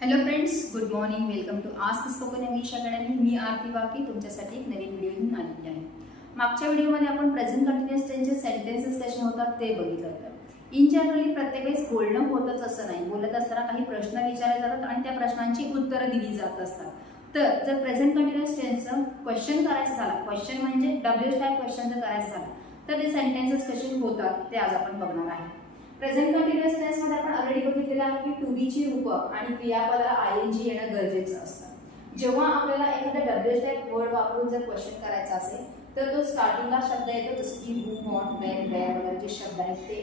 Hello friends, good morning. Welcome to ask spoken English academy. मी आरती वाकी तुमच्यासाठी एक नवीन video घेऊन आलेली आहे. मागच्या व्हिडिओमध्ये आपण प्रेझेंट कंटिन्युअस टेन्सचे सेंटेन्सेस कसे होतात ते बघितलं होतं. इन जनरली प्रत्येक वेळेस बोलणं होतच असं नाही. बोलत असताना काही प्रश्न विचारले जातात आणि त्या प्रश्नांची उत्तरं दिली जात असतात. तर जर प्रेझेंट कंटिन्युअस टेन्सचं क्वेश्चन करायचं झालं, क्वेश्चन म्हणजे डब्ल्यूएच टाइप क्वेश्चन जर करायचं झालं तर ते सेंटेन्सेस कसे होतात ते आज आपण बघणार आहे. प्रेझेंट कंटिन्युअस टेन्स मध्ये आपण ऑलरेडी बघितलेलं आहे की टू बी ची रूपक आणि क्रियापदाला आयएनजी येणं गरजेचं असतं. जेव्हा आपल्याला एखादा डब्ल्यूएच टाइप वर्ड वापरून जर क्वेश्चन करायचा असेल तर तो स्टार्टिंगला शब्द येतो जसं की हू, व्हॉट, व्हेन, वेअर वगैरे जे शब्द आहेत ते.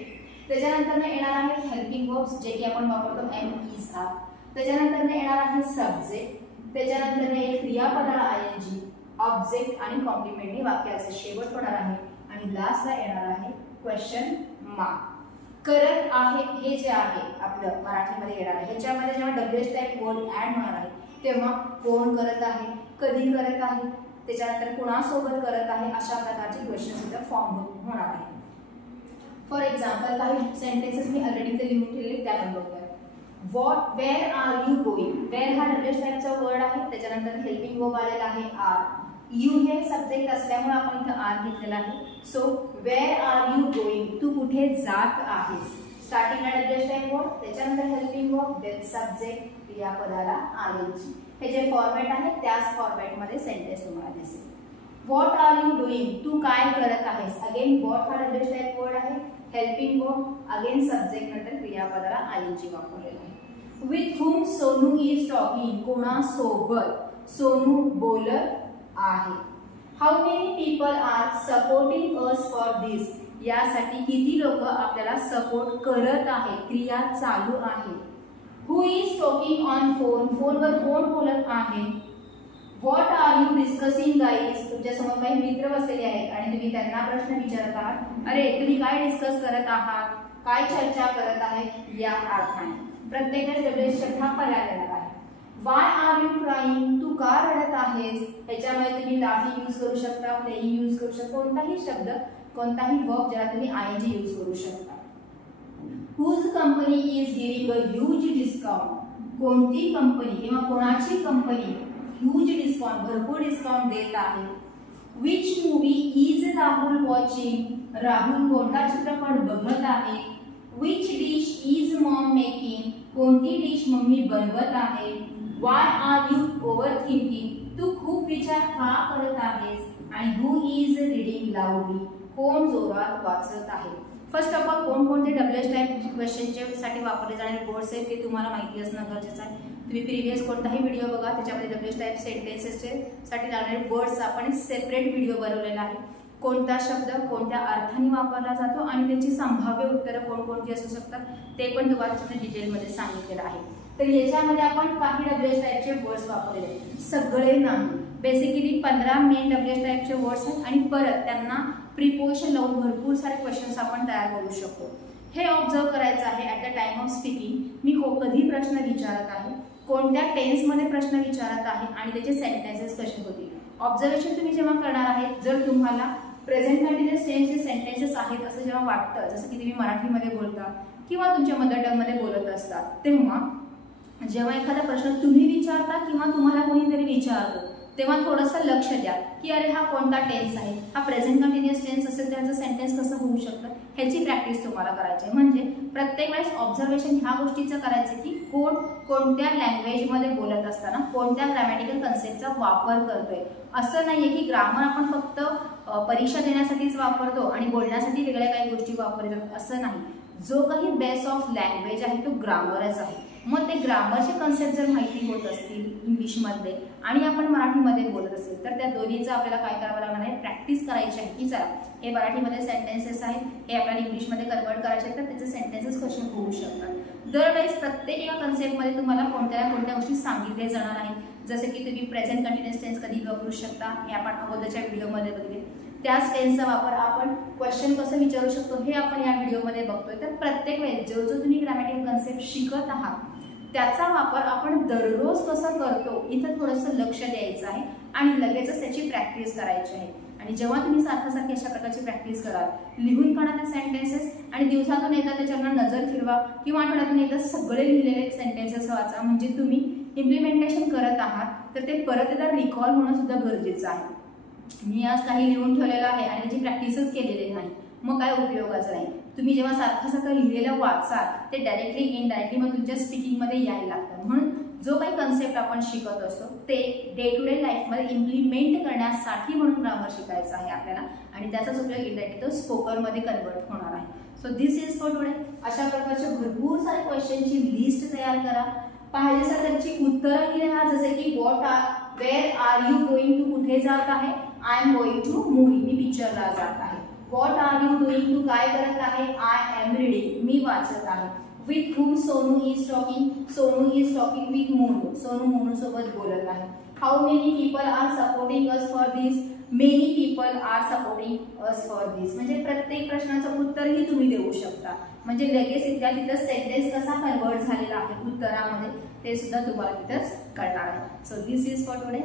त्याच्यानंतर येणार आहेत हेल्पिंग वर्ब्स जे की आपण वापरतो एम, इज, आर. त्याच्यानंतर येणार आहे सब्जेक्ट. त्याच्यानंतर येईल क्रियापदाला आयएनजी, ऑब्जेक्ट आणि कॉम्प्लिमेंटरी वाक्याचे शेवट होणार आहे आणि लास्टला येणार आहे क्वेश्चन मार्क. करत आहे हे जे आहे आपलं मराठीमध्ये येणार आहे ह्याच्यामध्ये जेव्हा डब्ल्यूएच टाइप वर्ड ऍड होणार आहे तेव्हा कोण करत आहे, कधी करत आहे, त्याच्यानंतर कोणासोबत करत आहे अशा प्रकारचे क्वेश्चन्स इथं फॉर्म होणार आहे. फॉर एक्झाम्पल काही सेंटेन्सेस मी ऑलरेडी ते लिहून ठेवले त्या आपण बघूया. What, where are you going. Where हा डब्ल्यूएच टाइपचा वर्ड आहे. त्याच्यानंतर हेल्पिंग वर्ब आलेला आहे आर. यू हे सब्जेक्ट असल्यामुळे आपण इथं आर घेतलेला आहे. So where are you going, तू कुठे जात आहेस. स्टार्टिंगला डब्ल्यूएच टाइप वर्ड, त्याच्यानंतर हेल्पिंग वर्ब, देन सब्जेक्ट, क्रियापदाला आयएनजी. हे जे फॉर्मॅट आहे त्याच फॉर्मॅट मध्ये सेंटेन्स तुम्हाला दिसेल. व्हॉट आर यू डुईंग, तू काय करत आहेस. अगेन व्हॉट हा डब्ल्यूएच टाइप वर्ड आहे. हेल्पिंग वर्ब, अगेन सब्जेक्ट नंतर क्रियापदाला आयएनजी वापरलेला आहे. With whom Sonu is talking, कोणासोबत सोनू बोलत आहे. How many people are supporting us for this, यासाठी किती लोक आपल्याला सपोर्ट करत आहे, क्रिया चालू आहे. Who is talking on phone, फोनवर कोण बोलत आहे. What are you discussing guys, तुमच्यासमोर काही मित्र बसलेले आहेत आणि तुम्ही त्यांना प्रश्न विचारत आहात. अरे तुम्ही काय डिस्कस करत आहात, काय चर्चा करत आहे या अर्थाने. प्रत्येकाच डब्ल्यूएच शब्द हा पर्याय आहे. वाय आर यू क्राईंग, तू का रडत आहेस. ह्याच्यामध्ये तुम्ही लाफिंग यूज करू शकता, प्लेइंग यूज करू शकता, कोणताही शब्द, कोणताही वर्ब ज्याला तुम्ही आयएनजी यूज करू शकता. Whose company is giving a huge discount, कोणती कंपनी किंवा कोणाची कंपनी ह्यूज डिस्काउंट, भरपूर डिस्काउंट देत आहे. Which movie is Rahul watching, Rahul कोणता चित्रपट बघत आहे. Which dish is mom making, कोणती डिश मम्मी बनवत आहे. Why are you overthinking, तू खूप विचार का करत आहेस. आणि who is reading loudly, कोण जोरात वाचत आहे. फर्स्ट ऑफ ऑल कोणकोणते डब्ल्यूएच टाइप क्वेश्चनचे साठी वापरले जाणारे वर्ड्स आहेत ते तुम्हाला माहिती असणं गरजेचं आहे. तुम्ही प्रिव्हियस कोणताही व्हिडिओ बघा, त्याच्यामध्ये डब्ल्यूएच टाइप सेंटेन्सेसचे साठी लागणारे वर्ड्स आपण सेपरेट व्हिडिओ बनवलेला आहे. कोणता शब्द कोणत्या अर्थाने वापरला जातो आणि त्याची संभाव्य उत्तरं कोणकोणती असू शकतात ते पण तुम्हाला डिटेलमध्ये सांगितलेलं आहे. तर याच्यामध्ये आपण काही डब्ल्यूएच टाइपचे वर्ड्स वापरलेले आहेत, सगळे नाही. बेसिकली 15 मेन डब्ल्यूएच टाइपचे वर्ड्स आहेत आणि परत त्यांना प्रिपोजिशन लावून भरपूर सारे क्वेश्चन्स आपण तयार करू शकतो. हे ऑब्झर्व करायचं आहे at the time of speaking. मी कधी प्रश्न विचारत आहे, कोणत्या टेन्समध्ये प्रश्न विचारत आहे आणि त्याचे सेंटेन्सेस कसे होतील. ऑब्झर्वेशन तुम्ही जेव्हा करणार आहे, जर तुम्हाला प्रेझेंट कंटिन्युअस टेन्सचे सेंटेन्सेस आहेत असं जेव्हा वाटतं, जसं की तुम्ही मराठीमध्ये बोलता किंवा तुमच्या मदर टंगमध्ये बोलत असतात, तेव्हा जेव्हा एखादा प्रश्न तुम्ही विचारता किंवा तुम्हाला कोणीतरी विचारतो तेव्हा थोडंसं लक्ष द्या की अरे हा कोणता टेन्स आहे, हा प्रेझेंट कंटिन्युअस टेन्स असेल त्याचं सेंटेन्स कसं होऊ शकतं ह्याची प्रॅक्टिस तुम्हाला करायची आहे. म्हणजे प्रत्येक वेळेस ऑब्झर्वेशन ह्या गोष्टीचं करायचं की कोण कोणत्या लँग्वेजमध्ये बोलत असताना कोणत्या ग्रॅमॅटिकल कन्सेप्टचा वापर करतोय. असं नाहीये की ग्रामर आपण फक्त परीक्षा देण्यासाठीच वापरतो आणि बोलण्यासाठी वेगळ्या काही गोष्टी वापरतात, असं नाही. जो काही बेस ऑफ लँग्वेज आहे तो ग्रामरच आहे. मग ते ग्रामरचे कन्सेप्ट जर माहिती होत असतील इंग्लिशमध्ये आणि आपण मराठीमध्ये बोलत असेल तर त्या दोन्हीचं आपल्याला काय करावं लागणार आहे, प्रॅक्टिस करायची आहे की चला हे मराठीमध्ये सेंटेन्सेस आहेत, हे आपल्याला इंग्लिशमध्ये कन्वर्ट करायचे आहेत तर त्याचे सेंटेन्सेस कसे होऊ शकतात. दरवेळेस प्रत्येक एका कन्सेप्टमध्ये तुम्हाला कोणत्या ना कोणत्या गोष्टी सांगितल्या जाणार आहेत. जसे की तुम्ही प्रेझेंट कंटिन्युअस टेन्स कधी वापरू शकता हे आपण अगोदरच्या व्हिडिओमध्ये बघितले. त्याच टेन्सचा वापर आपण क्वेश्चन कसं विचारू शकतो हे आपण या व्हिडिओमध्ये बघतोय. तर प्रत्येक वेळेस जो तुम्ही ग्रॅमॅटिकल कन्सेप्ट शिकत आहात त्याचा वापर आपण दररोज कसं करतो इथं थोडंसं लक्ष द्यायचं आहे आणि लगेचच त्याची प्रॅक्टिस करायची आहे. आणि जेव्हा तुम्ही सारखं अशा प्रकारची प्रॅक्टिस कराल, लिहून काढा ते सेंटेन्सेस आणि दिवसातून एकदा त्याच्यावर नजर फिरवा किंवा आठवड्यातून एकदा सगळे लिहिलेले सेंटेन्सेस वाचा, म्हणजे तुम्ही इम्प्लिमेंटेशन करत आहात तर ते परत एकदा रिकॉल होणं सुद्धा गरजेचं आहे. मी आज काही लिहून ठेवलेलं आहे आणि त्याची प्रॅक्टिसच केलेली नाही, मग काय उपयोगाचं नाही. तुम्ही जेव्हा सारखं लिहिलेलं वाचाल ते डायरेक्टली इनडायरेक्टली मग तुमच्या स्पीकिंगमध्ये यायला लागतं. म्हणून जो काही कन्सेप्ट आपण शिकत असतो ते डे टू डे लाईफमध्ये इम्प्लिमेंट करण्यासाठी म्हणून ग्रामर शिकायचं आहे आपल्याला आणि त्याचाच उपयोग इनडायरेक्टली तो स्पोकनमध्ये कन्वर्ट होणार आहे. So this is for today. अशा प्रकारचे भरपूर सारे क्वेश्चनची लिस्ट तयार करा. पाहिजे तर त्याची उत्तरंही लिहा, जसे की where are you going to, कुठे जात आहे, I am going to movie, मी पिक्चरला जात आहे. व्हॉट आर यू डुईंग, तू काय करत आहे, आय एम रीडिंग, मी वाचत आहे. With whom Sonu is talking, Sonu is talking with Monu, Sonu Monu सोबत बोलत आहे. How many people are supporting us for this, many people are supporting us for this. म्हणजे प्रत्येक प्रश्नाचं उत्तरही तुम्ही देऊ शकता, म्हणजे लगेच इथल्या तिथं सेंटेन्स कसा कन्वर्ट झालेला आहे उत्तरामध्ये ते सुद्धा तुम्हाला तिथंच कळणार आहे. So this is for today.